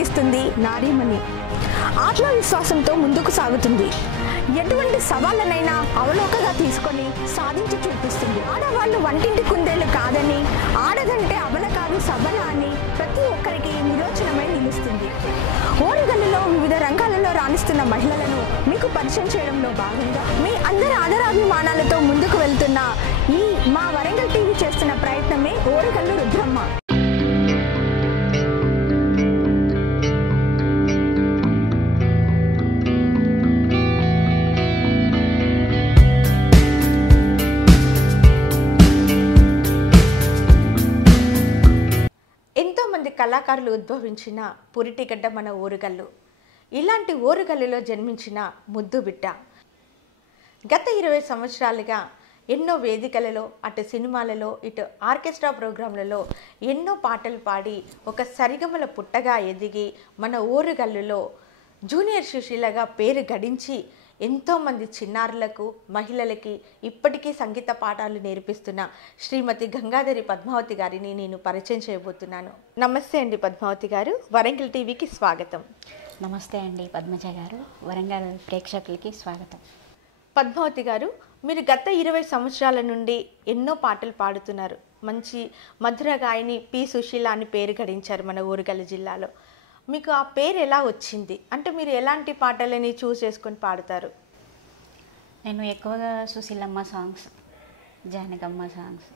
సాగిస్తుంది నారీమణి. ఆత్మవిశ్వాసంతో ముందుకు సాగుతుంది. ఎటువంటి సవాళ్ళనైనా అవలోకగా తీసుకొని సాధించి చూపిస్తుంది. ఆడవాళ్ళు వంటింటి కుందేలు కాదని, ఆడదంటే అబల కాదు సబల అని ప్రతి ఒక్కరికి నిరోచనమై నిలుస్తుంది. ఓరుగల్లులో వివిధ రంగాలలో రాణిస్తున్న మహిళలను మీకు పరిచయం చేయడంలో భాగంగా మీ అందరి ఆదరాభిమానాలతో ముందుకు వెళ్తున్న ఈ మా వరంగల్ టీవీ చేస్తున్న ప్రయత్నమే ఓరుగల్లు రుద్రమ్మ. ఎంతోమంది కళాకారులు ఉద్భవించిన పురిటిగడ్డ మన ఓరుగల్లు. ఇలాంటి ఓరుగల్లులో జన్మించిన ముద్దు బిడ్డ గత 20 సంవత్సరాలుగా ఎన్నో వేదికలలో, అటు సినిమాలలో, ఇటు ఆర్కెస్ట్రా ప్రోగ్రాంలలో ఎన్నో పాటలు పాడి ఒక సరిగమల పుట్టగా ఎదిగి మన ఓరుగల్లులో జూనియర్ సుశీలగా పేరు గడించి ఎంతోమంది చిన్నారులకు, మహిళలకి ఇప్పటికీ సంగీత పాఠాలు నేర్పిస్తున్న శ్రీమతి గంగాధరి పద్మావతి గారిని నేను పరిచయం చేయబోతున్నాను. నమస్తే అండి పద్మావతి గారు, వరంగల్ టీవీకి స్వాగతం. నమస్తే అండి పద్మజ గారు, వరంగల్ ప్రేక్షకులకి స్వాగతం. పద్మావతి గారు, మీరు గత 20 సంవత్సరాల నుండి ఎన్నో పాటలు పాడుతున్నారు. మంచి మధుర గాయని పి సుశీల అని పేరు గడించారు మన ఓరుగల్లు జిల్లాలో. మీకు ఆ పేరు ఎలా వచ్చింది? అంటే మీరు ఎలాంటి పాటలని చూస్ చేసుకొని పాడుతారు? నేను ఎక్కువగా సుశీలమ్మ సాంగ్స్, జానకమ్మ సాంగ్స్,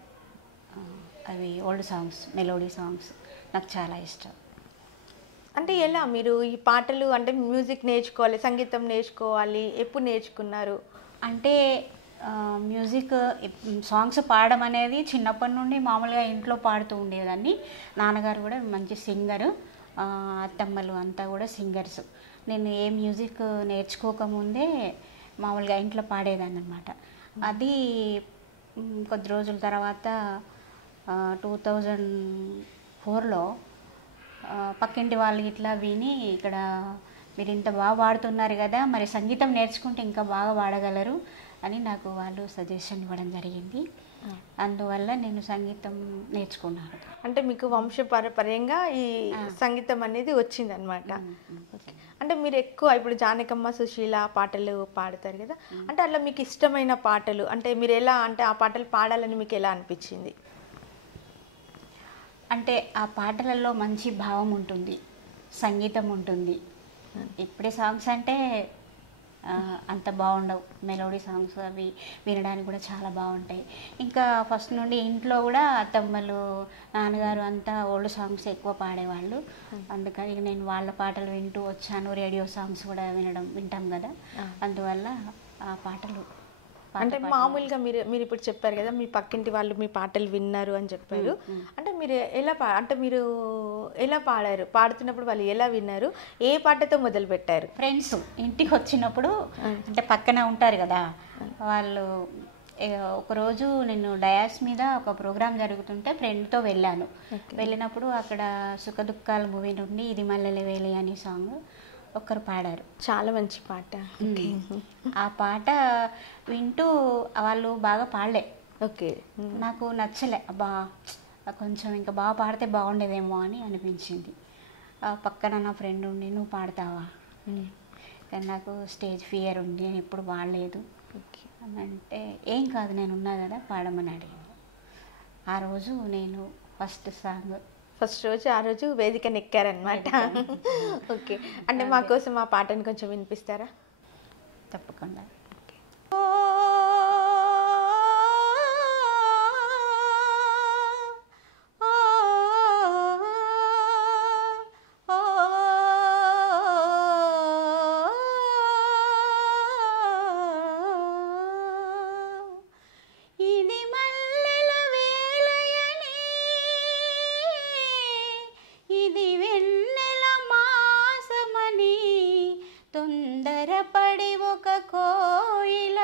అవి ఓల్డ్ సాంగ్స్, మెలోడీ సాంగ్స్ నాకు చాలా ఇష్టం. అంటే ఎలా మీరు ఈ పాటలు అంటే మ్యూజిక్ నేర్చుకోవాలి, సంగీతం నేర్చుకోవాలి, ఎప్పుడు నేర్చుకున్నారు? అంటే మ్యూజిక్ సాంగ్స్ పాడడం అనేది చిన్నప్పటి నుండి మామూలుగా ఇంట్లో పాడుతూ ఉండేదాన్ని. నాన్నగారు కూడా మంచి సింగరు, అత్తమ్మలు అంతా కూడా సింగర్స్. నేను ఏ మ్యూజిక్ నేర్చుకోకముందే మామూలుగా ఇంట్లో పాడేదాన్ని అనమాట. అది కొద్ది రోజుల తర్వాత 2004లో పక్కింటి వాళ్ళు ఇట్లా విని, ఇక్కడ మీరు ఇంత బాగా పాడుతున్నారు కదా, మరి సంగీతం నేర్చుకుంటే ఇంకా బాగా పాడగలరు అని నాకు వాళ్ళు సజెషన్ ఇవ్వడం జరిగింది. అందువల్ల నేను సంగీతం నేర్చుకున్నాను. అంటే మీకు వంశపారంపర్యంగా ఈ సంగీతం అనేది వచ్చిందనమాట. అంటే మీరు ఎక్కువ ఇప్పుడు జానకమ్మ, సుశీల పాటలు పాడతారు కదా, అంటే అట్లా మీకు ఇష్టమైన పాటలు అంటే మీరు ఎలా, అంటే ఆ పాటలు పాడాలని మీకు ఎలా అనిపించింది? అంటే ఆ పాటలలో మంచి భావం ఉంటుంది, సంగీతం ఉంటుంది. ఇప్పుడే సాంగ్స్ అంటే అంత బాగుండవు, మెలోడీ సాంగ్స్ అవి వినడానికి కూడా చాలా బాగుంటాయి. ఇంకా ఫస్ట్ నుండి ఇంట్లో కూడా అత్తమ్మలు, నాన్నగారు అంతా ఓల్డ్ సాంగ్స్ ఎక్కువ పాడేవాళ్ళు. అందుకని నేను వాళ్ళ పాటలు వింటూ వచ్చాను. రేడియో సాంగ్స్ కూడా వింటాం కదా, అందువల్ల ఆ పాటలు. అంటే మామూలుగా మీరు ఇప్పుడు చెప్పారు కదా, మీ పక్కింటి వాళ్ళు మీ పాటలు విన్నారు అని చెప్పారు. అంటే మీరు ఎలా అంటే మీరు ఎలా పాడారు? పాడుతున్నప్పుడు వాళ్ళు ఎలా విన్నారు? ఏ పాటతో మొదలు పెట్టారు? ఫ్రెండ్స్ ఇంటికి వచ్చినప్పుడు, అంటే పక్కన ఉంటారు కదా వాళ్ళు. ఒకరోజు నేను డయాస్ మీద ఒక ప్రోగ్రాం జరుగుతుంటే ఫ్రెండ్తో వెళ్ళాను. వెళ్ళినప్పుడు అక్కడ సుఖ దుఃఖాల మూవీ నుండి ఇది మల్లెల వేలి అనే సాంగ్ ఒకరు పాడారు. చాలా మంచి పాట. ఆ పాట వింటూ వాళ్ళు బాగా పాడలే. ఓకే, నాకు నచ్చలే. అబ్బా, కొంచెం ఇంకా బాగా పాడితే బాగుండేదేమో అని అనిపించింది. పక్కన నా ఫ్రెండ్ ఉండి, నువ్వు పాడతావా? కానీ నాకు స్టేజ్ ఫియర్ ఉంది, నేను ఎప్పుడు పాడలేదు అని అంటే, ఏం కాదు నేను ఉన్నా కదా పాడమని అడిగింది. ఆ రోజు నేను ఫస్ట్ రోజు ఆ రోజు వేదికను ఎక్కారనమాట. ఓకే, అంటే మా కోసం ఆ పాటను కొంచెం వినిపిస్తారా? తప్పకుండా. తొందరపడి ఒక కోయిల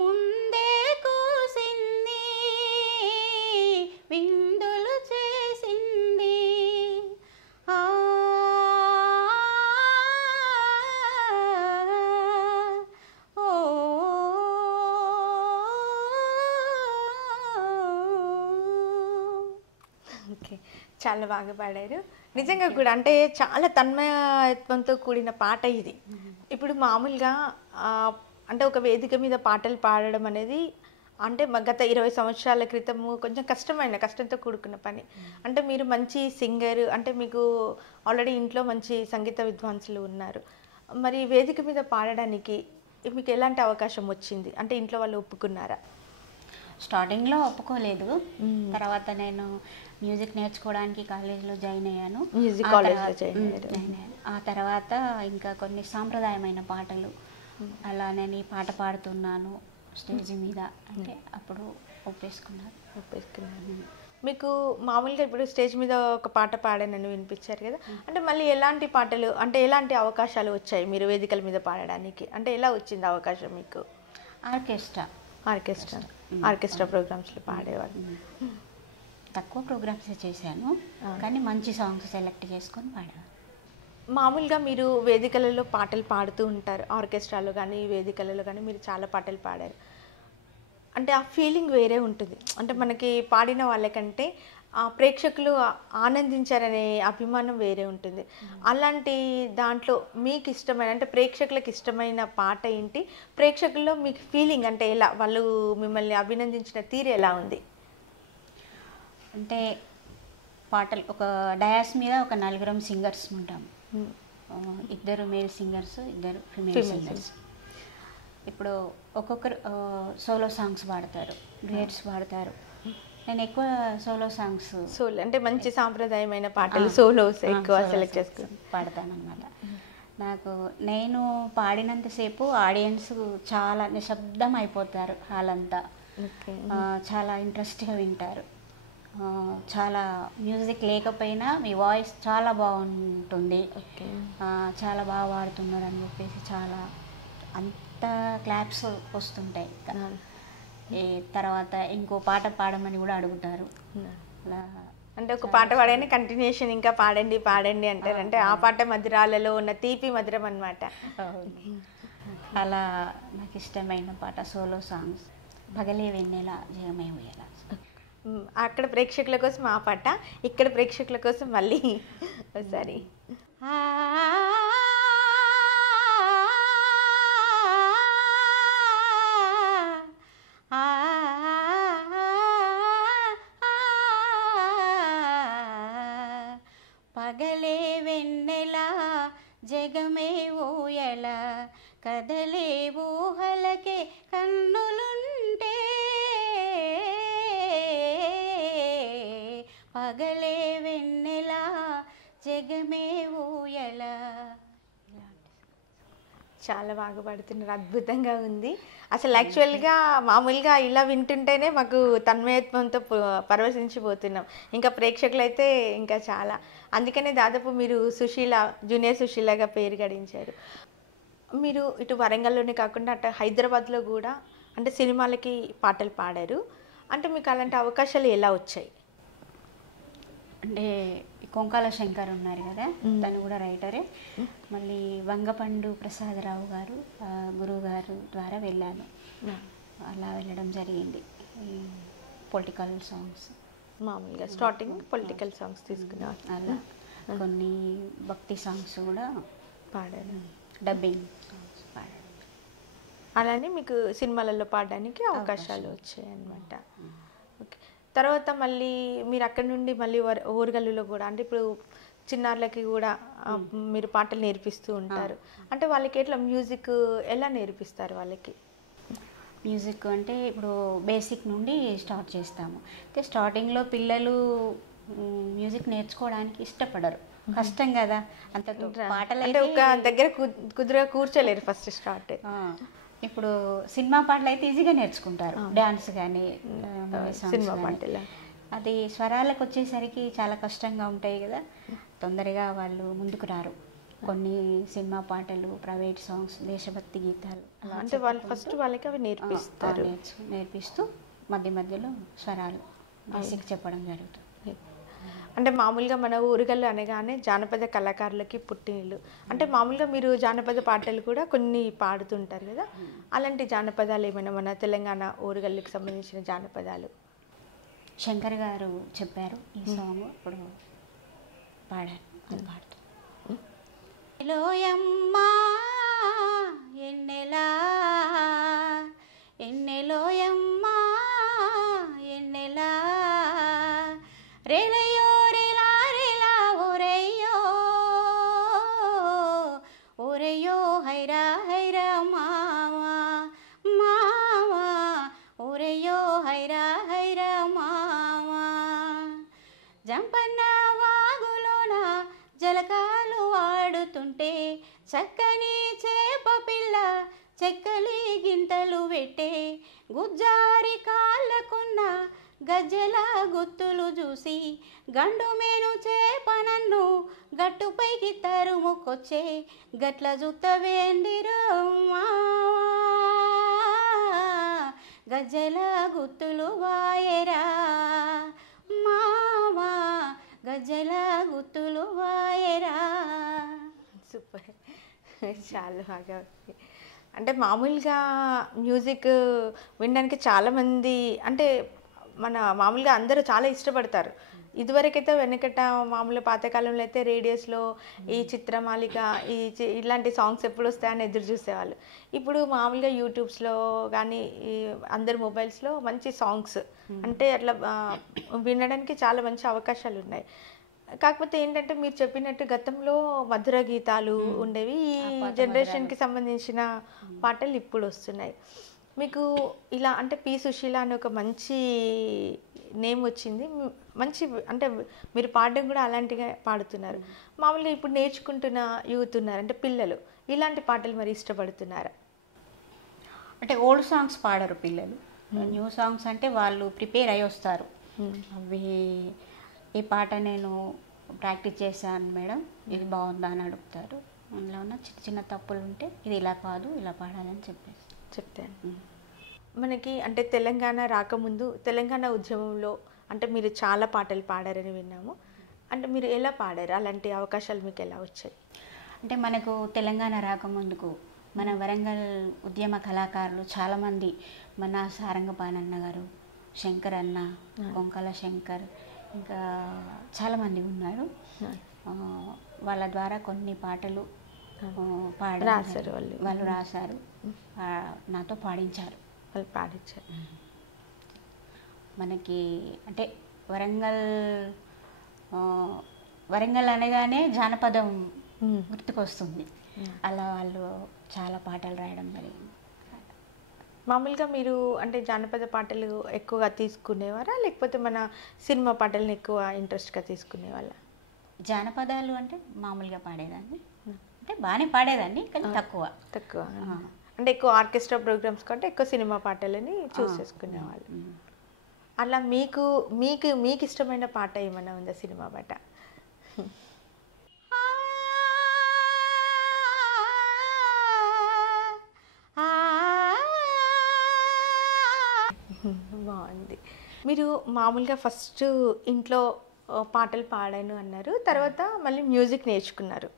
ముందే కూసింది, విందులు చేసింది. ఓకే, చాలా బాగా పాడారు. నిజంగా కూడా అంటే చాలా తన్మయత్వంతో కూడిన పాట ఇది. ఇప్పుడు మామూలుగా అంటే ఒక వేదిక మీద పాటలు పాడడం అనేది అంటే గత 20 సంవత్సరాల క్రితము కొంచెం కష్టంతో కూడుకున్న పని. అంటే మీరు మంచి సింగర్, అంటే మీకు ఆల్రెడీ ఇంట్లో మంచి సంగీత విద్వాంసులు ఉన్నారు. మరి వేదిక మీద పాడడానికి మీకు ఎలాంటి అవకాశం వచ్చింది? అంటే ఇంట్లో వాళ్ళు ఒప్పుకున్నారా? స్టార్టింగ్లో ఒప్పుకోలేదు. తర్వాత నేను మ్యూజిక్ నేర్చుకోవడానికి కాలేజీలో జాయిన్ అయ్యాను. మ్యూజిక్ కాలేజ్లో జాయిన్ అయ్యాను. ఆ తర్వాత ఇంకా కొన్ని సాంప్రదాయమైన పాటలు అలా నేను ఈ పాట పాడుతున్నాను స్టేజ్ మీద అంటే అప్పుడు ఒప్పేసుకున్నాను. మీకు మామూలుగా ఇప్పుడు స్టేజ్ మీద ఒక పాట పాడానని వినిపించారు కదా, అంటే మళ్ళీ ఎలాంటి పాటలు అంటే ఎలాంటి అవకాశాలు వచ్చాయి మీరు వేదికల మీద పాడడానికి? అంటే ఎలా వచ్చింది అవకాశం మీకు? ఆర్కెస్ట్రా ప్రోగ్రామ్స్లో పాడేవాళ్ళు. తక్కువ ప్రోగ్రామ్స్ చేశాను కానీ మంచి సాంగ్స్ సెలెక్ట్ చేసుకొని పాడాను. మామూలుగా మీరు వేదికలలో పాటలు పాడుతూ ఉంటారు, ఆర్కెస్ట్రాలో కానీ వేదికలలో కానీ మీరు చాలా పాటలు పాడారు. అంటే ఆ ఫీలింగ్ వేరే ఉంటుంది. అంటే మనకి పాడిన వాళ్ళకంటే ఆ ప్రేక్షకులు ఆనందించారనే అభిమానం వేరే ఉంటుంది. అలాంటి దాంట్లో మీకు ఇష్టమైన అంటే ప్రేక్షకులకు ఇష్టమైన పాట ఏంటి? ప్రేక్షకుల్లో మీకు ఫీలింగ్ అంటే ఎలా, వాళ్ళు మిమ్మల్ని అభినందించిన తీరు ఎలా ఉంది? అంటే పాటలు ఒక డయాస్ మీద ఒక 4 సింగర్స్ ఉంటాము. 2 మేల్ సింగర్స్, 2 ఫిమేల్ సింగర్స్. ఇప్పుడు ఒక్కొక్కరు సోలో సాంగ్స్ పాడతారు, డ్యూయట్స్ పాడతారు. నేను ఎక్కువ సోలో సాంగ్స్ అంటే మంచి సాంప్రదాయమైన పాటలు సోలోస్ ఎక్కువ సెలెక్ట్ చేసుకుని పాడతాను అనమాట. నాకు నేను పాడినంతసేపు ఆడియన్స్ చాలా నిశ్శబ్దం అయిపోతారు, హాల్ అంతా చాలా ఇంట్రెస్ట్గా వింటారు. చాలా మ్యూజిక్ లేకపోయినా మీ వాయిస్ చాలా బాగుంటుంది, చాలా బాగా పాడుతున్నారు అని చెప్పేసి చాలా అంత క్లాప్స్ వస్తుంటాయి. ఈ తర్వాత ఇంకో పాట పాడమని కూడా అడుగుతారు. అలా అంటే ఒక పాట పాడని కంటిన్యూషన్ ఇంకా పాడండి అంటారు. అంటే ఆ పాట మధురాలలో ఉన్న తీపి మధురం అన్నమాట. అలా నాకు ఇష్టమైన పాట సోలో సాంగ్స్ పగలే వెన్నెల జగమే ఉయ్యాల. అక్కడ ప్రేక్షకుల కోసం ఆ పాట, ఇక్కడ ప్రేక్షకుల కోసం మళ్ళీ ఒకసారి. పగలే వెన్నెల జగమే ఊయల కదలే ఊహలకే కన్నులుంటే పగలే వెన్నెల జగమే ఊయల. చాలా బాగా పాడుతున్నారు, అద్భుతంగా ఉంది. అసలు యాక్చువల్గా మామూలుగా ఇలా వింటుంటేనే మాకు తన్మయత్వంతో పరవశించిపోతున్నాం. ఇంకా ప్రేక్షకులు అయితే ఇంకా చాలా. అందుకనే దాదాపు మీరు సుశీల, జూనియర్ సుశీలగా పేరు గడించారు. మీరు ఇటు వరంగల్లోనే కాకుండా అటు హైదరాబాద్లో కూడా అంటే సినిమాలకి పాటలు పాడారు. అంటే మీకు అలాంటి అవకాశాలు ఎలా వచ్చాయి? అంటే కొంకాల శంకర్ ఉన్నారు కదా, తను కూడా రైటరే. మళ్ళీ వంగపండు ప్రసాదరావు గారు గురువు గారు ద్వారా వెళ్ళాను. అలా వెళ్ళడం జరిగింది. పొలిటికల్ సాంగ్స్ మామూలుగా స్టార్టింగ్ పొలిటికల్ సాంగ్స్ తీసుకున్నారు. అలా కొన్ని భక్తి సాంగ్స్ కూడా పాడారు, డబ్బింగ్ సాంగ్స్ పాడారు. అలానే మీకు సినిమాలలో పాడడానికి అవకాశాలు వచ్చాయి అన్నమాట. ఓకే. తర్వాత మళ్ళీ మీరు అక్కడి నుండి మళ్ళీ ఓరుగల్లులో కూడా అంటే ఇప్పుడు చిన్నారులకి కూడా మీరు పాటలు నేర్పిస్తూ ఉంటారు. అంటే వాళ్ళకి ఎట్లా మ్యూజిక్ ఎలా నేర్పిస్తారు వాళ్ళకి? మ్యూజిక్ అంటే ఇప్పుడు బేసిక్ నుండి స్టార్ట్ చేస్తాము. అయితే స్టార్టింగ్లో పిల్లలు మ్యూజిక్ నేర్చుకోవడానికి ఇష్టపడరు, కష్టం కదా. అంత పాటలు అంటే ఒక దగ్గర కుదురుగా కూర్చోలేరు ఫస్ట్ స్టార్ట్. ఇప్పుడు సినిమా పాటలు అయితే ఈజీగా నేర్చుకుంటారు, డ్యాన్స్ కానీ సినిమా పాటలు. అది స్వరాలకు వచ్చేసరికి చాలా కష్టంగా ఉంటాయి కదా, తొందరగా వాళ్ళు ముందుకు రారు. కొన్ని సినిమా పాటలు, ప్రైవేట్ సాంగ్స్, దేశభక్తి గీతాలు అంటే వాళ్ళు ఫస్ట్ వాళ్ళకి అవి నేర్పిస్తారు. నేర్పిస్తూ మధ్య మధ్యలో స్వరాలు బేసిక్ చెప్పడం జరుగుతుంది. అంటే మామూలుగా మన ఊరుగల్లు అనగానే జానపద కళాకారులకి పుట్టినిల్లు. అంటే మామూలుగా మీరు జానపద పాటలు కూడా కొన్ని పాడుతుంటారు కదా, అలాంటి జానపదాలు ఏమైనా మన తెలంగాణ ఊరుగల్లుకి సంబంధించిన జానపదాలు? శంకర్ గారు చెప్పారు ఈ సాంగ్, ఇప్పుడు పాడారు. అది పాడుతుంది. లోయమ్మా ఎన్నెలా ఎన్నెలోయమ్మా ఎన్నెలా రేలయ్యో రేలా రేలా ఓరయ్యో ఓరయ్యో హైరా హైరా మావా మావా ఓరయ్యో హైరా హైరా మావా జంపన్న వాగులోన జలకాలు ఆడుతుంటే చక్కని చేప పిల్ల చెక్కలి గింతలు పెట్టే గుజ్జారి కాళ్ళకున్న గజ్జెల గుత్తులు చూసి గండు మేను చేప నన్ను గట్టుపైకి తరుముకొచ్చే గట్ల జుత్తవేందిరో గజ్జెల గుత్తులు వాయరా మావా గజ్జెల గుత్తులు వాయరా. సూపర్, చాలా బాగా ఉంది. అంటే మామూలుగా మ్యూజిక్ వినడానికి చాలామంది అంటే మన మామూలుగా అందరూ చాలా ఇష్టపడతారు. ఇదివరకైతే వెనకట మామూలు పాతకాలంలో అయితే రేడియోస్లో ఈ చిత్రమాలిక ఇలాంటి సాంగ్స్ ఎప్పుడు వస్తాయని ఎదురు చూసేవాళ్ళు. ఇప్పుడు మామూలుగా యూట్యూబ్స్లో కానీ ఈ అందరి మొబైల్స్లో మంచి సాంగ్స్ అంటే అట్లా వినడానికి చాలా మంచి అవకాశాలు ఉన్నాయి. కాకపోతే ఏంటంటే మీరు చెప్పినట్టు గతంలో మధుర గీతాలు ఉండేవి, ఈ జనరేషన్కి సంబంధించిన పాటలు ఇప్పుడు వస్తున్నాయి. మీకు ఇలా అంటే పి సుశీల అనే ఒక మంచి నేమ్ వచ్చింది, మంచి అంటే మీరు పాడడం కూడా అలాంటిగా పాడుతున్నారు. మామూలుగా ఇప్పుడు నేర్చుకుంటున్న యూత్ ఉన్నారు అంటే పిల్లలు, ఇలాంటి పాటలు మరి ఇష్టపడుతున్నారా? అంటే ఓల్డ్ సాంగ్స్ పాడరు పిల్లలు, న్యూ సాంగ్స్ అంటే వాళ్ళు ప్రిపేర్ అయ్యి వస్తారు. అవి ఈ పాట నేను ప్రాక్టీస్ చేశాను మేడం, ఇది బాగుందా అని అడుగుతారు. అందులో ఉన్న చిన్న చిన్న తప్పులు ఉంటే ఇది ఇలా కాదు ఇలా పాడాలని చెప్తాను. మనకి అంటే తెలంగాణ రాకముందు తెలంగాణ ఉద్యమంలో అంటే మీరు చాలా పాటలు పాడారని విన్నాము. అంటే మీరు ఎలా పాడారు, అలాంటి అవకాశాలు మీకు ఎలా వచ్చాయి? అంటే మనకు తెలంగాణ రాకముందుకు మన వరంగల్ ఉద్యమ కళాకారులు చాలామంది, మన సారంగపాణన్న గారు, శంకర్ అన్న, కొంకల శంకర్, ఇంకా చాలామంది ఉన్నారు. వాళ్ళ ద్వారా కొన్ని పాటలు రాశారు, వాళ్ళు రాశారు, నాతో పాడించారు. వాళ్ళు పాడించారు. మనకి అంటే వరంగల్ అనగానే జానపదం గుర్తుకొస్తుంది. అలా వాళ్ళు చాలా పాటలు రాయడం జరిగింది. మామూలుగా మీరు అంటే జానపద పాటలు ఎక్కువగా తీసుకునేవారా లేకపోతే మన సినిమా పాటలను ఎక్కువ ఇంట్రెస్ట్గా తీసుకునేవాళ్ళ? జానపదాలు అంటే మామూలుగా పాడేదాన్ని, అంటే బాగానే పాడేదాన్ని కానీ తక్కువ అంటే ఎక్కువ ఆర్కెస్ట్రా ప్రోగ్రామ్స్ కంటే ఎక్కువ సినిమా పాటలని చూస్ చేసుకునేవాళ్ళు. అలా మీకు మీకు మీకు ఇష్టమైన పాట ఏమైనా ఉందా, సినిమా పాట? బాగుంది. మీరు మామూలుగా ఫస్ట్ ఇంట్లో పాటలు పాడాను అన్నారు, తర్వాత మళ్ళీ మ్యూజిక్ నేర్చుకున్నారు,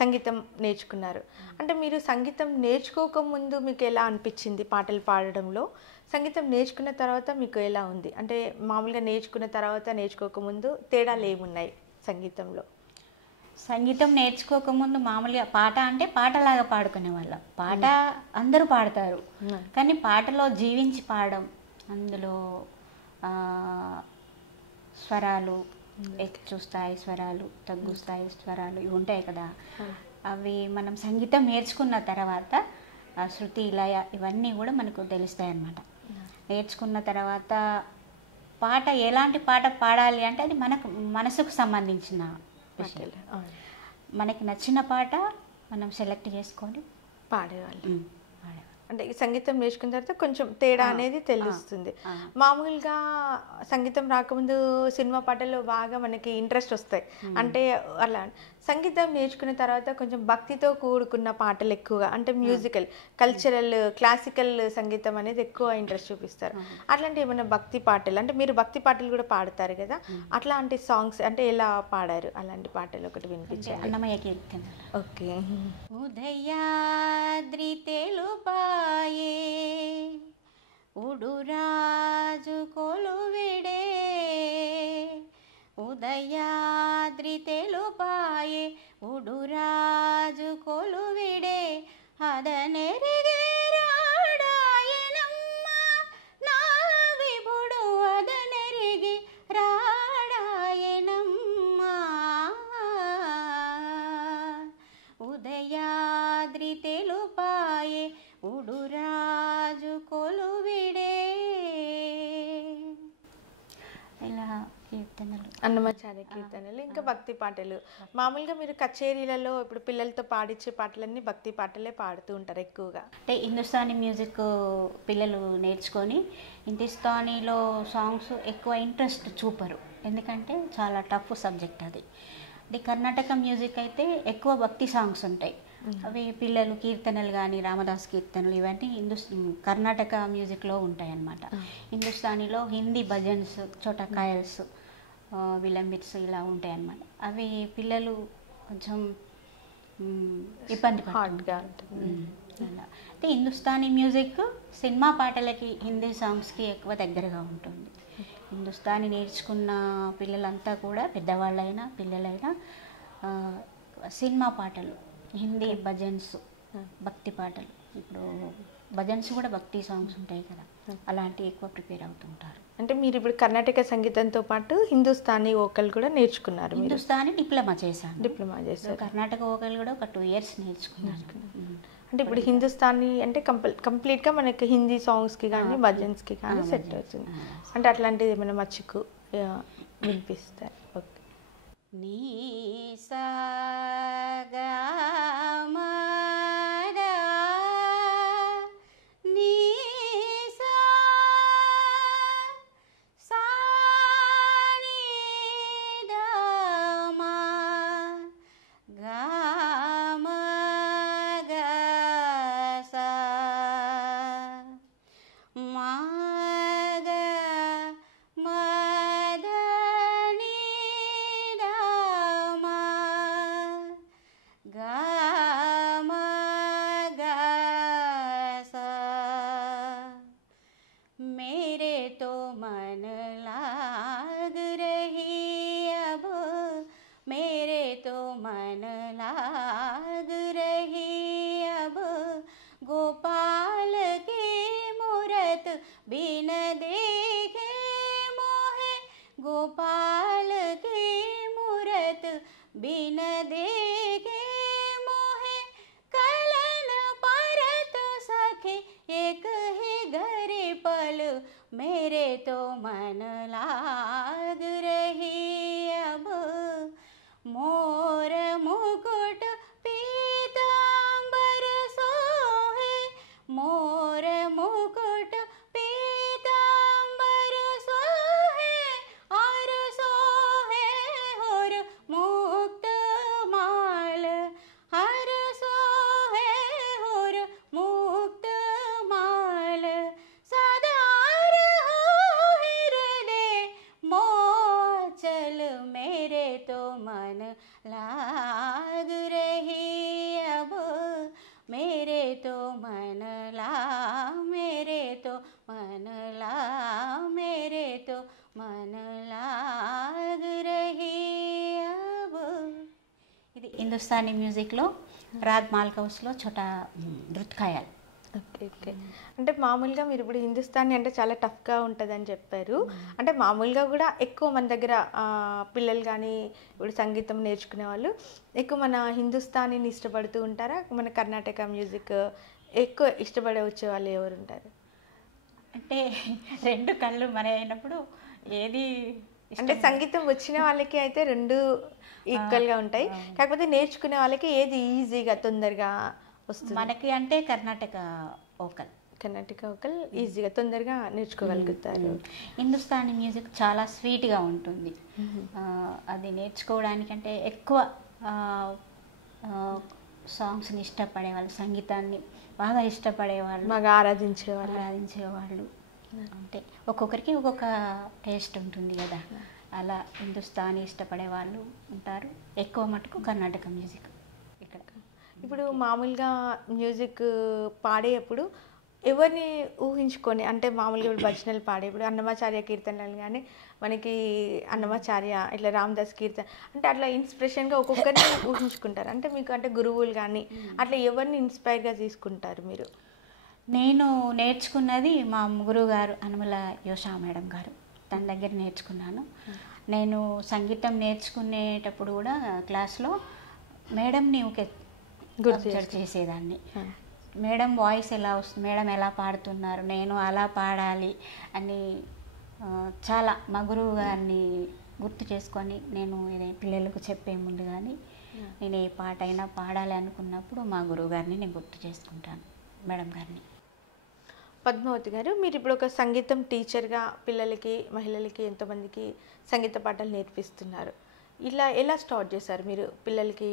సంగీతం నేర్చుకున్నారు. అంటే మీరు సంగీతం నేర్చుకోకముందు మీకు ఎలా అనిపించింది పాటలు పాడడంలో, సంగీతం నేర్చుకున్న తర్వాత మీకు ఎలా ఉంది? అంటే మామూలుగా నేర్చుకున్న తర్వాత నేర్చుకోకముందు తేడాలు ఏమున్నాయి సంగీతంలో? సంగీతం నేర్చుకోకముందు మామూలుగా పాట అంటే పాటలాగా పాడుకునే వాళ్ళం. పాట అందరూ పాడతారు కానీ పాటలో జీవించి పాడడం, అందులో స్వరాలు, ఎత్తు స్థాయి స్వరాలు, తగ్గు స్థాయి స్వరాలు ఇవి ఉంటాయి కదా, అవి మనం సంగీతం నేర్చుకున్న తర్వాత శృతి లయ ఇవన్నీ కూడా మనకు తెలుస్తాయి అన్నమాట. నేర్చుకున్న తర్వాత పాట ఎలాంటి పాట పాడాలి అంటే అది మనకు మనసుకు సంబంధించిన విషయం. మనకి నచ్చిన పాట మనం సెలెక్ట్ చేసుకొని పాడేవాళ్ళు. అంటే ఈ సంగీతం నేర్చుకున్న తర్వాత కొంచెం తేడా అనేది తెలుస్తుంది. మామూలుగా సంగీతం రాకముందు సినిమా పాటల్లో బాగా మనకి ఇంట్రెస్ట్ వస్తాయి. అంటే అలా సంగీతం నేర్చుకున్న తర్వాత కొంచెం భక్తితో కూడుకున్న పాటలు ఎక్కువగా, అంటే మ్యూజికల్, కల్చరల్, క్లాసికల్ సంగీతం అనేది ఎక్కువ ఇంట్రెస్ట్ చూపిస్తారు. అట్లాంటి ఏమైనా భక్తి పాటలు, అంటే మీరు భక్తి పాటలు కూడా పాడతారు కదా, అట్లాంటి సాంగ్స్ అంటే ఎలా పాడారు? అలాంటి పాటలు ఒకటి వినిపించారు. అన్నమయ్య కీర్తన. ఓకే. ఉదయాద్రి తెలుపాయే ఉడురాజు కొలువిడే, ఉదయాద్రి తెలుపాయే ఉడురాజు కొలువిడే, ఇలా కీర్తనలు, అన్నమాచార్య కీర్తనలు, ఇంకా భక్తి పాటలు. మామూలుగా మీరు కచేరీలలో ఇప్పుడు పిల్లలతో పాడించే పాటలన్నీ భక్తి పాటలే పాడుతూ ఉంటారు ఎక్కువగా. అంటే హిందుస్థానీ మ్యూజిక్ పిల్లలు నేర్చుకొని హిందుస్థానీలో సాంగ్స్ ఎక్కువ ఇంట్రెస్ట్ చూపరు, ఎందుకంటే చాలా టఫ్ సబ్జెక్ట్ అది. అంటే కర్ణాటక మ్యూజిక్ అయితే ఎక్కువ భక్తి సాంగ్స్ ఉంటాయి, అవి పిల్లలు కీర్తనలు కానీ రామదాస్ కీర్తనలు ఇవన్నీ కర్ణాటక మ్యూజిక్లో ఉంటాయి అన్నమాట. హిందుస్థానీలో హిందీ భజన్స్, చోటా కాయల్స్, విలంబిట్స్ ఇలా ఉంటాయి అన్నమాట. అవి పిల్లలు కొంచెం ఇబ్బంది హార్డ్గా అలా. అంటే హిందుస్థానీ మ్యూజిక్ సినిమా పాటలకి, హిందీ సాంగ్స్కి ఎక్కువ దగ్గరగా ఉంటుంది. హిందుస్థానీ నేర్చుకున్న పిల్లలంతా కూడా పెద్దవాళ్ళైనా పిల్లలైనా సినిమా పాటలు, హిందీ భజన్స్, భక్తి పాటలు, ఇప్పుడు భజన్స్ కూడా భక్తి సాంగ్స్ ఉంటాయి కదా, అలాంటివి ఎక్కువ ప్రిపేర్ అవుతుంటారు. అంటే మీరు ఇప్పుడు కర్ణాటక సంగీతంతో పాటు హిందుస్థానీ వోకల్ కూడా నేర్చుకున్నారు. హిందుస్థానీ డిప్లొమా చేశాను. డిప్లొమా చేశారు. కర్ణాటక వోకల్ కూడా ఒక 2 years నేర్చుకున్నాను. అంటే ఇప్పుడు హిందుస్థానీ అంటే కంప్లీట్గా మనకి హిందీ సాంగ్స్కి కానీ భజన్స్కి కానీ సెట్ అవుతుంది. అంటే అట్లాంటిది ఏమైనా మచ్చికు వినిపిస్తారు? ఓకే. నీ సా గా మా దా నీ సా సా నీ దా మా గా మా గా సా మా గా మా దా నీ దా మా గా మా గా సా. मेरे तो मन लाग रही अब, मेरे तो मन लाग रही अब, गोपाल की मूरत बिन देखे मोहे, गोपाल की मूरत बिन देखे मोहे, कलन परत सखे एक ही घरे पल, मेरे तो मन लाग रही अब. मोर मुकुट पीतांबर सोहे, मोर मुकुट पीतांबर सोहे, और सोहे और मुक्त माल, हर सोहे और मुक्त माल, सदा रहो हृदय मोचल, मेरे तो मन लाग रही अब, मेरे तो मन ला, मेरे तो मन ला, मेरे तो मन लाग रही अब. ఇది హిందుస్థానీ మ్యూజిక్లో రాగ్ మాల్కౌస్లో చోటా నృత్కాయాలు. Okay okay. అంటే మామూలుగా మీరు ఇప్పుడు హిందుస్థానీ అంటే చాలా టఫ్గా ఉంటుందని చెప్పారు. అంటే మామూలుగా కూడా ఎక్కువ మన దగ్గర పిల్లలు కానీ ఇప్పుడు సంగీతం నేర్చుకునే వాళ్ళు ఎక్కువ మన హిందుస్థానీని ఇష్టపడుతూ ఉంటారా, మన కర్ణాటక మ్యూజిక్ ఎక్కువ ఇష్టపడే వచ్చే వాళ్ళు ఎవరు ఉంటారు? అంటే 2 కళ్ళు మన అయినప్పుడు ఏది అంటే సంగీతం వచ్చిన వాళ్ళకి అయితే 2 ఈక్వల్గా ఉంటాయి, కాకపోతే నేర్చుకునే వాళ్ళకి ఏది ఈజీగా తొందరగా వస్తుంది? మనకి అంటే కర్ణాటక వోకల్, కర్ణాటక వోకల్ ఈజీగా తొందరగా నేర్చుకోగలుగుతారు. హిందుస్థానీ మ్యూజిక్ చాలా స్వీట్గా ఉంటుంది. అది నేర్చుకోవడానికంటే ఎక్కువ సాంగ్స్ని ఇష్టపడే వాళ్ళు, సంగీతాన్ని బాగా ఇష్టపడేవాళ్ళు, బాగా ఆరాధించేవాళ్ళు అంటే ఒక్కొక్కరికి ఒక్కొక్క టేస్ట్ ఉంటుంది కదా, అలా హిందుస్థానీ ఇష్టపడే వాళ్ళు ఉంటారు. ఎక్కువ మటుకు కర్ణాటక మ్యూజిక్. ఇక్కడ ఇప్పుడు మామూలుగా మ్యూజిక్ పాడేటప్పుడు ఎవరిని ఊహించుకొని, అంటే మామూలుగా ఇప్పుడు భజనలు పాడేప్పుడు అన్నమాచార్య కీర్తనలు కానీ మనకి అన్నమాచార్య ఇట్లా రామదాస్ కీర్తన అంటే అట్లా ఇన్స్పిరేషన్గా ఒక్కొక్కరిని ఊహించుకుంటారు. అంటే మీకు అంటే గురువులు కానీ అట్లా ఎవరిని ఇన్స్పైర్గా తీసుకుంటారు మీరు? నేను నేర్చుకున్నది మా గురువు గారు అనుమల యోషా మేడం గారు, తన దగ్గర నేర్చుకున్నాను. నేను సంగీతం నేర్చుకునేటప్పుడు కూడా క్లాస్లో మేడంని గుర్తు చేసేదాన్ని. మేడం వాయిస్ ఎలా వస్తుంది, మేడం ఎలా పాడుతున్నారు, నేను అలా పాడాలి అని చాలా మా గురువు గారిని గుర్తు చేసుకొని నేను పిల్లలకు చెప్పే ముందు కానీ నేను ఏ పాట అయినా పాడాలి అనుకున్నప్పుడు మా గురువు గారిని నేను గుర్తు చేసుకుంటాను, మేడం గారిని. పద్మావతి గారు, మీరు ఇప్పుడు ఒక సంగీతం టీచర్గా పిల్లలకి మహిళలకి ఎంతోమందికి సంగీత పాఠాలు నేర్పిస్తున్నారు. ఇలా ఎలా స్టార్ట్ చేశారు మీరు పిల్లలకి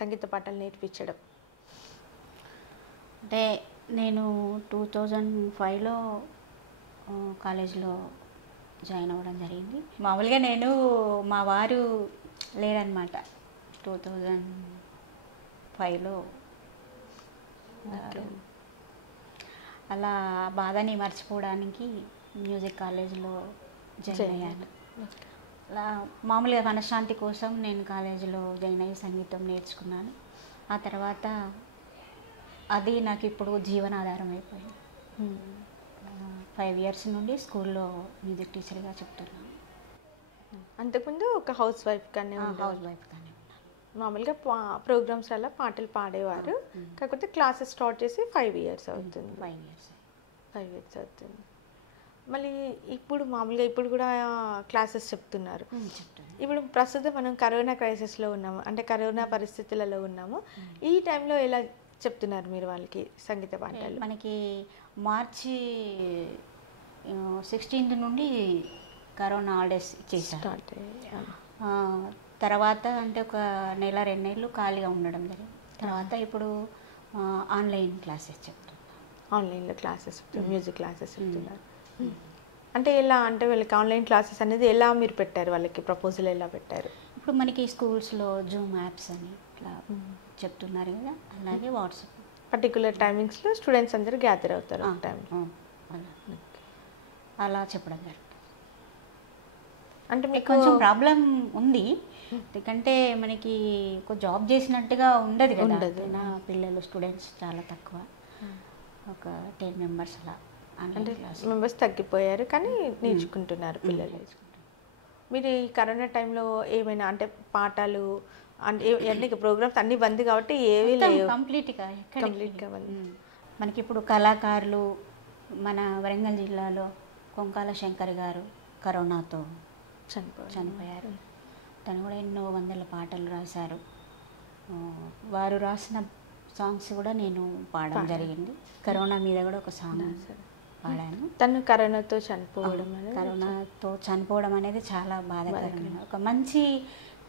సంగీత పాఠాలు నేర్పించడం? అంటే నేను 2005లో కాలేజ్లో జాయిన్ అవ్వడం జరిగింది. మామూలుగా నేను మా వారు లేరనమాట 2005లో. అలా బాధని మర్చిపోవడానికి మ్యూజిక్ కాలేజీలో జాయిన్ అయ్యాను. అలా మామూలుగా మనశ్శాంతి కోసం నేను కాలేజీలో జాయిన్ అయ్యి సంగీతం నేర్చుకున్నాను. ఆ తర్వాత అది నాకు ఇప్పుడు జీవనాధారం అయిపోయింది. 5 ఇయర్స్ నుండి స్కూల్లో మ్యూజిక్ టీచర్గా చెప్తున్నాను. అంతకుముందు ఒక హౌస్ వైఫ్ కానీ హౌస్ వైఫ్ కానీ మామూలుగా ప్రోగ్రామ్స్ వల్ల పాటలు పాడేవారు. కాకపోతే క్లాసెస్ స్టార్ట్ చేసి 5 ఇయర్స్ అవుతుంది. 5 ఇయర్స్ అవుతుంది. మళ్ళీ ఇప్పుడు మామూలుగా ఇప్పుడు కూడా క్లాసెస్ చెప్తున్నారు. ఇప్పుడు ప్రస్తుతం మనం కరోనా క్రైసిస్లో ఉన్నాము, అంటే కరోనా పరిస్థితులలో ఉన్నాము. ఈ టైంలో ఎలా చెప్తున్నారు మీరు వాళ్ళకి సంగీత పాఠాలు? మనకి మార్చి 16 నుండి కరోనా హాలిడేస్ ఇచ్చేసారు. తర్వాత అంటే ఒక నెల 2 నెలలు ఖాళీగా ఉండడం జరిగింది. తర్వాత ఇప్పుడు ఆన్లైన్ క్లాసెస్ చెప్తున్నారు. ఆన్లైన్లో క్లాసెస్ మ్యూజిక్ క్లాసెస్ చెప్తున్నారు. అంటే ఎలా, అంటే వీళ్ళకి ఆన్లైన్ క్లాసెస్ అనేది ఎలా మీరు పెట్టారు, వాళ్ళకి ప్రపోజల్ ఎలా పెట్టారు? ఇప్పుడు మనకి స్కూల్స్లో జూమ్ యాప్స్ అని ఇట్లా చెప్తున్నారు కదా, అలాగే వాట్సాప్ పర్టికులర్ టైమింగ్స్లో స్టూడెంట్స్ అందరూ గ్యాదర్ అవుతారు టైం అలా చెప్పడం జరుగుతుంది. అంటే మీకు కొంచెం ప్రాబ్లం ఉంది, ఎందుకంటే మనకి ఒక జాబ్ చేసినట్టుగా ఉండదు కదా. నా పిల్లలు స్టూడెంట్స్ చాలా తక్కువ, ఒక 10 మెంబర్స్ అలా. అంటే మెంబర్స్ తగ్గిపోయారు కానీ నేర్చుకుంటున్నారు పిల్లలు. మీరు ఈ కరోనా టైంలో ఏమైనా అంటే పాఠాలు అంటే అన్ని ప్రోగ్రామ్స్ అన్నీ బంద్ కాబట్టి ఏవి లేవు, కంప్లీట్గా బంద్. మనకి ఇప్పుడు కళాకారులు మన వరంగల్ జిల్లాలో కొంకాల శంకర్ గారు కరోనాతో చనిపోయారు. తను కూడా ఎన్నో వందల పాటలు రాశారు. వారు రాసిన సాంగ్స్ కూడా నేను పాడడం జరిగింది. కరోనా మీద కూడా ఒక సాంగ్ పాడాను. తను కరోనాతో చనిపోవడం అనేది చాలా బాధాకరమైన, ఒక మంచి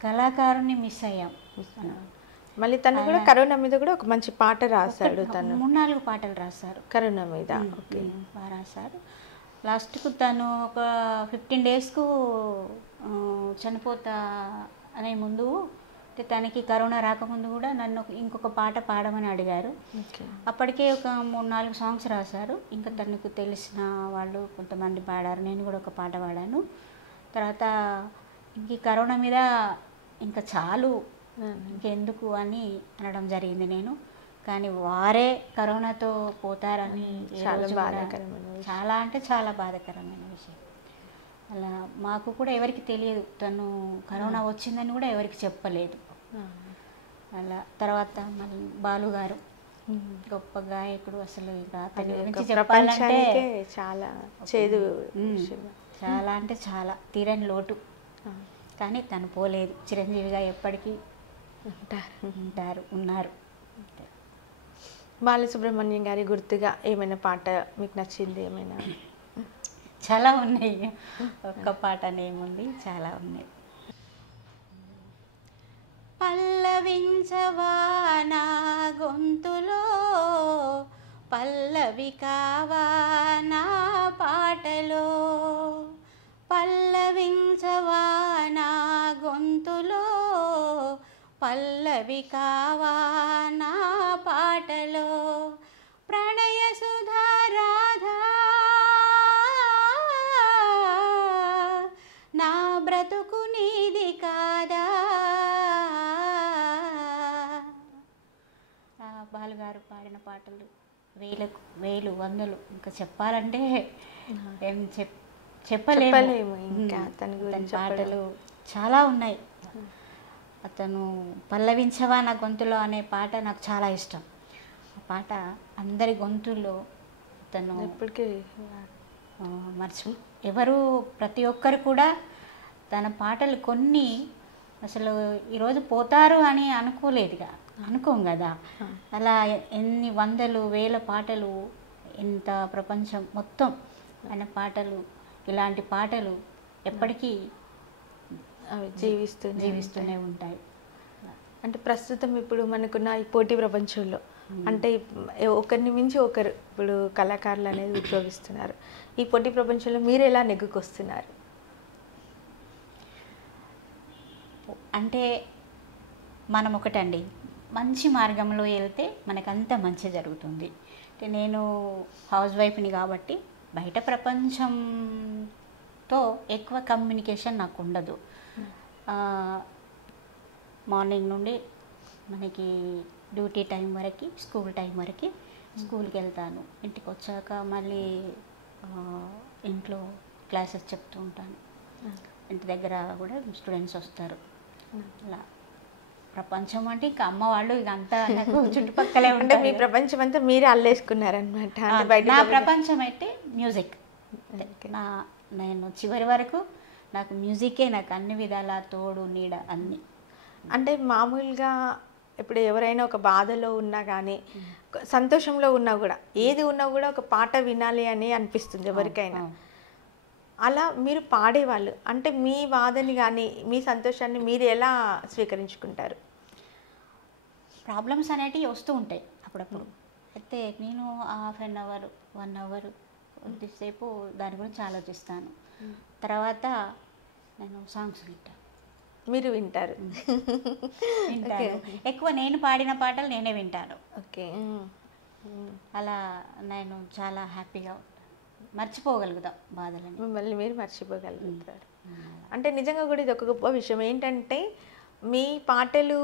కళాకారుని మిస్ అయ్యాం. మళ్ళీ తను కూడా కరోనా మీద కూడా ఒక మంచి పాట రాశాడు. తను 3-4 పాటలు రాశారు కరోనా మీద. బాగా రాశారు. లాస్ట్కు తను ఒక 15 డేస్కు చనిపోతా అనే ముందు, తనకి కరోనా రాకముందు కూడా నన్ను ఇంకొక పాట పాడమని అడిగారు. అప్పటికే ఒక 3-4 సాంగ్స్ రాశారు. ఇంకా తనకు తెలిసిన వాళ్ళు కొంతమంది పాడారు, నేను కూడా ఒక పాట పాడాను. తర్వాత ఇంక కరోనా మీద ఇంకా చాలు ఇంకెందుకు అని అనడం జరిగింది నేను. కానీ వారే కరోనాతో పోతారని చాలా అంటే చాలా బాధాకరమైన విషయం. అలా మాకు కూడా ఎవరికి తెలియదు, తను కరోనా వచ్చిందని కూడా ఎవరికి చెప్పలేదు. అలా తర్వాత మళ్ళీ బాలు గారు గొప్ప గాయకుడు, అసలు ఇంకా అతని గురించి చెప్పాలంటే చాలా చేదు, చాలా అంటే చాలా తీరని లోటు. కానీ తను పోలేదు, చిరంజీవిగా ఎప్పటికీ ఉన్నారు. బాలసుబ్రహ్మణ్యం గారి గుర్తుగా ఏమైనా పాట మీకు నచ్చింది? ఏమైనా? చాలా ఉన్నాయి, ఒక్క పాటనేముంది, చాలా ఉన్నాయి. పల్లవించవా నా గొంతులో, పల్లవి కావా నా పాటలో, పల్లవించవా నా గొంతులో, పల్లవి కావా నా పాటలో, ప్రణయ సుధారాధా నా బ్రతుకు నీది కాదా. బాలుగారు పాడిన పాటలు వేలు వందలు, ఇంకా చెప్పాలంటే ఏం చెప్పలేము. ఇంకా తన పాటలు చాలా ఉన్నాయి. అతను పల్లవించవా నా గొంతులో అనే పాట నాకు చాలా ఇష్టం. ఆ పాట అందరి గొంతుల్లో తను ఇప్పటికీ మర్చి ఎవరు ప్రతి ఒక్కరు కూడా తన పాటలు కొన్ని అసలు ఈరోజు పోతారు అని అనుకోం కదా. అలా ఎన్ని వందలు వేల పాటలు, ఎంత ప్రపంచం మొత్తం ఆయన పాటలు, ఇలాంటి పాటలు ఎప్పటికీ అవి జీవిస్తూనే ఉంటాయి. అంటే ప్రస్తుతం ఇప్పుడు మనకున్న ఈ పోటీ ప్రపంచంలో అంటే ఒకరిని మించి ఒకరు ఇప్పుడు కళాకారులు అనేది ఉద్యోగిస్తున్నారు. ఈ పోటీ ప్రపంచంలో మీరు ఎలా నెగ్గుకొస్తున్నారు? అంటే మనం ఒకటండి, మంచి మార్గంలో వెళ్తే మనకంతా మంచి జరుగుతుంది. అంటే నేను హౌస్ వైఫ్ని కాబట్టి బయట ప్రపంచంతో ఎక్కువ కమ్యూనికేషన్ నాకు ఉండదు. మార్నింగ్ నుండి మనకి డ్యూటీ టైం వరకు, స్కూల్ టైం వరకు స్కూల్కి వెళ్తాను. ఇంటికి వచ్చాక మళ్ళీ ఇంట్లో క్లాసెస్ చెప్తూ ఉంటాను. ఇంటి దగ్గర కూడా స్టూడెంట్స్ వస్తారు. అలా ప్రపంచం అంటే ఇంకా అమ్మ వాళ్ళు ఇదంతా నాకు చుట్టుపక్కలే అంటే మీ ప్రపంచం అంతా మీరే అల్లేసుకున్నారనమాట. నా ప్రపంచం అయితే మ్యూజిక్. నేను చివరి వరకు నాకు మ్యూజికే నాకు అన్ని విధాల తోడు నీడ అన్నీ. అంటే మామూలుగా ఇప్పుడు ఎవరైనా ఒక బాధలో ఉన్నా కానీ, సంతోషంలో ఉన్నా కూడా, ఏది ఉన్నా కూడా ఒక పాట వినాలి అని అనిపిస్తుంది ఎవరికైనా. అలా మీరు పాడేవాళ్ళు అంటే మీ బాధని కానీ మీ సంతోషాన్ని మీరు ఎలా స్వీకరించుకుంటారు? ప్రాబ్లమ్స్ అనేటివి వస్తూ ఉంటాయి అప్పుడప్పుడు. అయితే నేను హాఫ్ అన్ అవర్ 1 అవర్ కొద్దిసేపు దాని గురించి ఆలోచిస్తాను. తర్వాత నేను సాంగ్స్ వింటాను. మీరు వింటారు? ఎక్కువ నేను పాడిన పాటలు నేనే వింటాను. ఓకే. అలా నేను చాలా హ్యాపీగా మర్చిపోగలుగుతాం బాధలని. మిమ్మల్ని మీరు మర్చిపోగలుగుతారు. అంటే నిజంగా కూడా ఇది ఒక గొప్ప విషయం. ఏంటంటే మీ పాటలు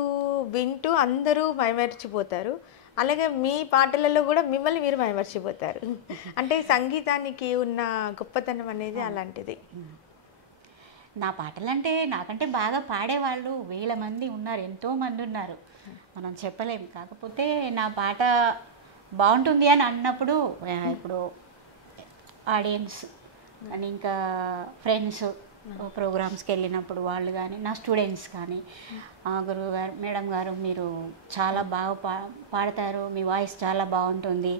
వింటూ అందరూ మైమర్చిపోతారు, అలాగే మీ పాటలలో కూడా మిమ్మల్ని మీరు మైమర్చిపోతారు. అంటే సంగీతానికి ఉన్న గొప్పతనం అనేది అలాంటిది. నా పాటలు అంటే నాకంటే బాగా పాడేవాళ్ళు వేల మంది ఉన్నారు, ఎంతోమంది ఉన్నారు, మనం చెప్పలేము. కాకపోతే నా పాట బాగుంటుంది అని అన్నప్పుడు ఇప్పుడు ఆడియన్స్ అని ఇంకా ఫ్రెండ్స్ ప్రోగ్రామ్స్కి వెళ్ళినప్పుడు వాళ్ళు కానీ, నా స్టూడెంట్స్ కానీ, గురువు గారు, మేడం గారు మీరు చాలా బాగా పాడతారు, మీ వాయిస్ చాలా బాగుంటుంది,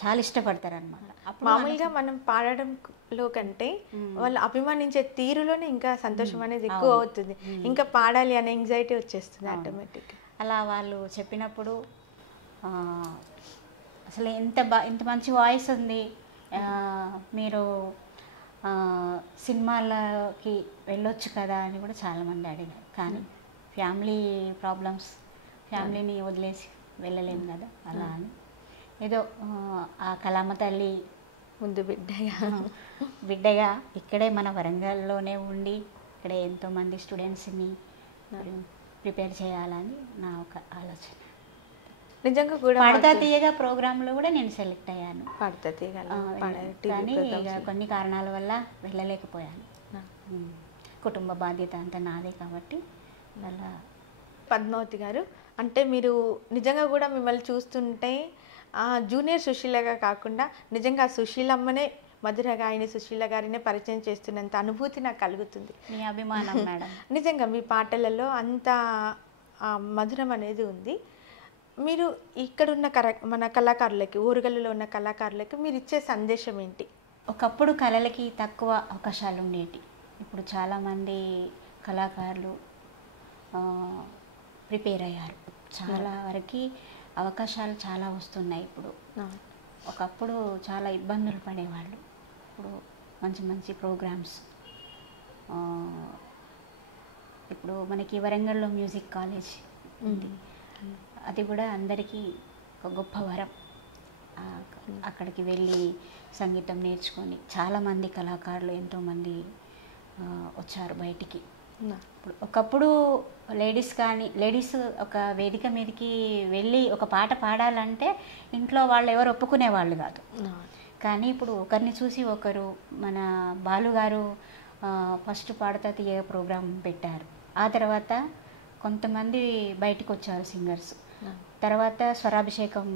చాలా ఇష్టపడతారు అనమాట. మామూలుగా మనం పాడడంలో కంటే వాళ్ళు అభిమానించే తీరులోనే ఇంకా సంతోషం అనేది ఎక్కువ అవుతుంది. ఇంకా పాడాలి అనే ఎంగ్జైటీ వచ్చేస్తుంది ఆటోమేటిక్. అలా వాళ్ళు చెప్పినప్పుడు అసలు ఎంత మంచి వాయిస్ ఉంది, మీరు సినిమాలకి వెళ్ళొచ్చు కదా అని కూడా చాలామంది అడిగారు. కానీ ఫ్యామిలీ ప్రాబ్లమ్స్, ఫ్యామిలీని వదిలేసి వెళ్ళలేము కదా, అలా అని ఏదో ఆ కళామ తల్లి ముందు బిడ్డగా ఇక్కడే మన వరంగల్లోనే ఉండి ఇక్కడే ఎంతోమంది స్టూడెంట్స్ని ప్రిపేర్ చేయాలని నా ఒక ఆలోచన. నిజంగా కూడా పాడతా తీయగా ప్రోగ్రాంలో కూడా నేను సెలెక్ట్ అయ్యాను. పాడతా తీయగా కానీ ఇక కొన్ని కారణాల వల్ల వెళ్ళలేకపోయాను. కుటుంబ బాధ్యత అంతా నాదే కాబట్టి అలా. పద్మావతి గారు, అంటే మీరు నిజంగా కూడా మిమ్మల్ని చూస్తుంటే జూనియర్ సుశీలగా కాకుండా నిజంగా సుశీలమ్మనే, మధుర గాయని సుశీల గారినే పరిచయం చేస్తున్నంత అనుభూతి నాకు కలుగుతుంది. మీ అభిమానం మేడం. నిజంగా మీ పాటలలో అంత మధురం అనేది ఉంది. మీరు ఇక్కడున్న మన కళాకారులకి, ఊరుగల్లులో ఉన్న కళాకారులకి మీరు ఇచ్చే సందేశం ఏంటి? ఒకప్పుడు కళలకి తక్కువ అవకాశాలు ఉండేవి. ఇప్పుడు చాలామంది కళాకారులు ప్రిపేర్ అయ్యారు. చాలా వరకు అవకాశాలు చాలా వస్తున్నాయి ఇప్పుడు. ఒకప్పుడు చాలా ఇబ్బందులు పడేవాళ్ళు. ఇప్పుడు మంచి మంచి ప్రోగ్రామ్స్. ఇప్పుడు మనకి వరంగల్లో మ్యూజిక్ కాలేజ్ ఉంది. అది కూడా అందరికీ ఒక గొప్ప వరం. అక్కడికి వెళ్ళి సంగీతం నేర్చుకొని చాలామంది కళాకారులు ఎంతోమంది వచ్చారు బయటికి. ఇప్పుడు ఒకప్పుడు లేడీస్ ఒక వేదిక మీదకి వెళ్ళి ఒక పాట పాడాలంటే ఇంట్లో వాళ్ళు ఎవరు ఒప్పుకునేవాళ్ళు కాదు. కానీ ఇప్పుడు ఒకరిని చూసి ఒకరు, మన బాలుగారు ఫస్ట్ పాడతా తీయ ప్రోగ్రాం పెట్టారు. ఆ తర్వాత కొంతమంది బయటకు వచ్చారు సింగర్స్. తర్వాత స్వరాభిషేకం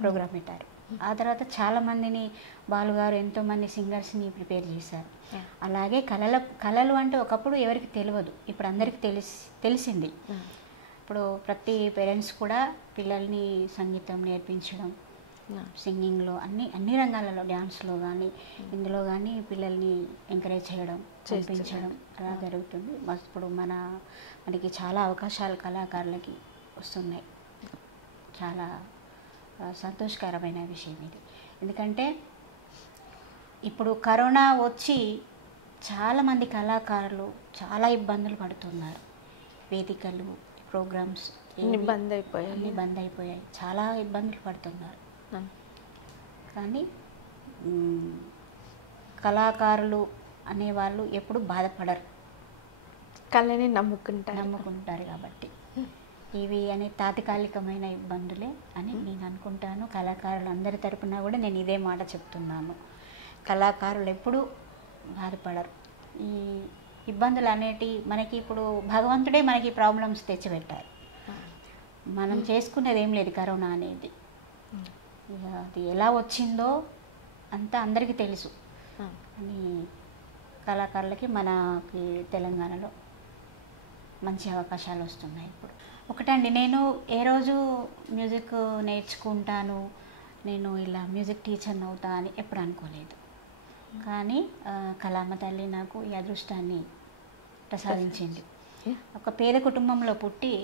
ప్రోగ్రాం పెట్టారు. ఆ తర్వాత చాలామందిని బాలుగారు ఎంతోమంది సింగర్స్ని ప్రిపేర్ చేశారు. అలాగే కళలు అంటే ఒకప్పుడు ఎవరికి తెలియదు, ఇప్పుడు అందరికీ తెలిసింది. ఇప్పుడు ప్రతి పేరెంట్స్ కూడా పిల్లల్ని సంగీతం నేర్పించడం, సింగింగ్లో అన్ని రంగాలలో, డ్యాన్స్లో కానీ ఇందులో కానీ పిల్లల్ని ఎంకరేజ్ చేయడం, చేయించడం అలా జరుగుతుంది. ఇప్పుడు మనకి చాలా అవకాశాలు కళాకారులకి వస్తున్నాయి. చాలా సంతోషకరమైన విషయం ఇది. ఎందుకంటే ఇప్పుడు కరోనా వచ్చి చాలామంది కళాకారులు చాలా ఇబ్బందులు పడుతున్నారు. వేదికలు, ప్రోగ్రామ్స్ అన్నీ బంద్ అయిపోయాయి. చాలా ఇబ్బందులు పడుతున్నారు. కానీ కళాకారులు అనేవాళ్ళు ఎప్పుడు బాధపడరు, కళని నమ్ముకుంటారు కాబట్టి ఇవి అనే తాత్కాలికమైన ఇబ్బందులే అని నేను అనుకుంటాను. కళాకారులు అందరి తరపున కూడా నేను ఇదే మాట చెప్తున్నాను. కళాకారులు ఎప్పుడూ బాధపడరు. ఈ ఇబ్బందులు అనేటి మనకి ఇప్పుడు భగవంతుడే మనకి ప్రాబ్లమ్స్ తెచ్చిపెట్టారు. మనం చేసుకునేది ఏం లేదు. కరోనా అనేది అది ఎలా వచ్చిందో అంతా అందరికీ తెలుసు. అని కళాకారులకి మనకి తెలంగాణలో మంచి అవకాశాలు వస్తున్నాయి. ఇప్పుడు ఒకటండి, నేను ఏ రోజు మ్యూజిక్ నేర్చుకుంటాను, నేను ఇలా మ్యూజిక్ టీచర్ని అవుతా అని ఎప్పుడు అనుకోలేదు. కానీ కళామ తల్లి నాకు ఈ అదృష్టాన్ని ప్రసాదించింది. ఒక పేద కుటుంబంలో పుట్టి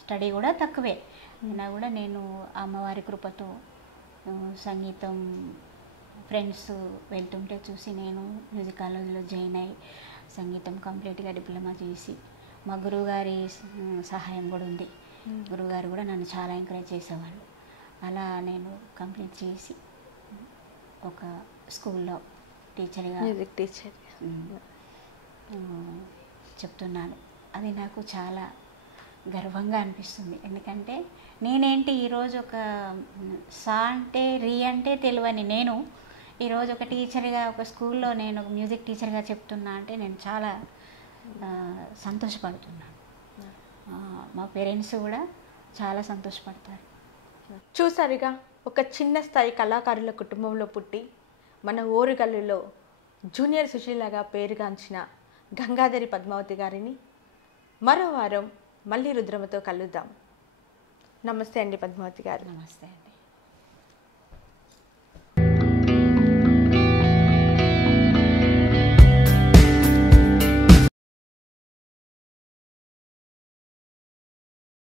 స్టడీ కూడా తక్కువే అయినా కూడా నేను అమ్మవారి కృపతో సంగీతం ఫ్రెండ్స్ వెళ్తుంటే చూసి నేను మ్యూజిక్ కాలేజీలో జాయిన్ అయ్యి సంగీతం కంప్లీట్గా డిప్లొమా చేసి, మా గురువుగారి సహాయం కూడా ఉంది. గురువుగారు కూడా నన్ను చాలా ఎంకరేజ్ చేసేవాళ్ళు. అలా నేను కంప్లీట్ చేసి ఒక స్కూల్లో టీచర్గా చెప్తున్నాను. అది నాకు చాలా గర్వంగా అనిపిస్తుంది. ఎందుకంటే నేనేంటి ఈరోజు ఒక సా అంటే రీ అంటే తెలియని నేను ఈరోజు ఒక టీచర్గా ఒక స్కూల్లో నేను మ్యూజిక్ టీచర్గా చెప్తున్నా అంటే నేను చాలా సంతోషపడుతున్నాను. మా పేరెంట్స్ కూడా చాలా సంతోషపడతారు. చూసారుగా, ఒక చిన్న స్థాయి కళాకారుల కుటుంబంలో పుట్టి మన ఓరుగల్లులో జూనియర్ సుశీలగా పేరుగాంచిన గంగాధరి పద్మావతి గారిని మరో వారం మళ్ళీ రుద్రమతో కలుద్దాం. నమస్తే అండి పద్మావతి గారు. నమస్తే అండి.